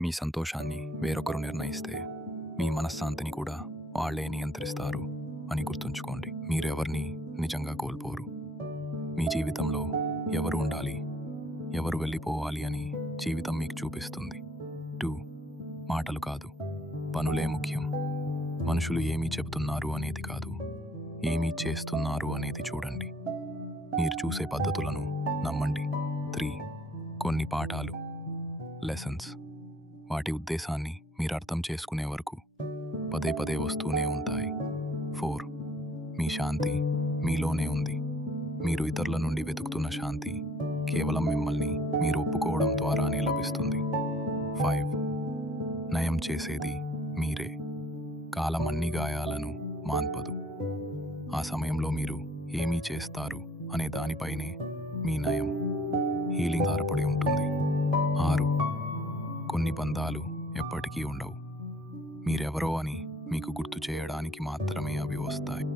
మీ సంతోషాన్ని వేరొకరు నిర్ణయిస్తే మీ మనశ్శాంతిని కూడా వాళ్ళే నియంత్రిస్తారు అని గుర్తుంచుకోండి. మీరు ఎవరిని నిజంగా కోల్పోరు. మీ జీవితంలో ఎవరు ఉండాలి, ఎవరు వెళ్ళిపోవాలి అని జీవితం మీకు చూపిస్తుంది. 2 మాటలు కాదు, పనులే ముఖ్యం. మనుషులు ఏమీ చెబుతున్నారు అనేది కాదు, ఏమీ చేస్తున్నారు అనేది చూడండి. మీరు చూసే పద్ధతులను నమ్మండి. 3 కొన్ని పాఠాలు, లెసన్స్. వాటి ఉద్దేశాన్ని మీరు అర్థం చేసుకునే వరకు పదే పదే వస్తూనే ఉంటాయి. 4 మీ శాంతి మీలోనే ఉంది. మీరు ఇతరుల నుండి వెతుకుతున్న శాంతి కేవలం మిమ్మల్ని మీరు ఒప్పుకోవడం ద్వారానే లభిస్తుంది. 5 నయం చేసేది మీరే. కాలం అన్ని గాయాలను మాన్పదు. ఆ సమయంలో మీరు ఏమీ చేస్తారు అనే దానిపైనే మీ నయం, హీలింగ్ ఆధారపడి ఉంటుంది. 6 కొన్ని బంధాలు ఎప్పటికీ ఉండవు. మీరెవరో అని మీకు గుర్తు చేయడానికి మాత్రమే అవి వస్తాయి.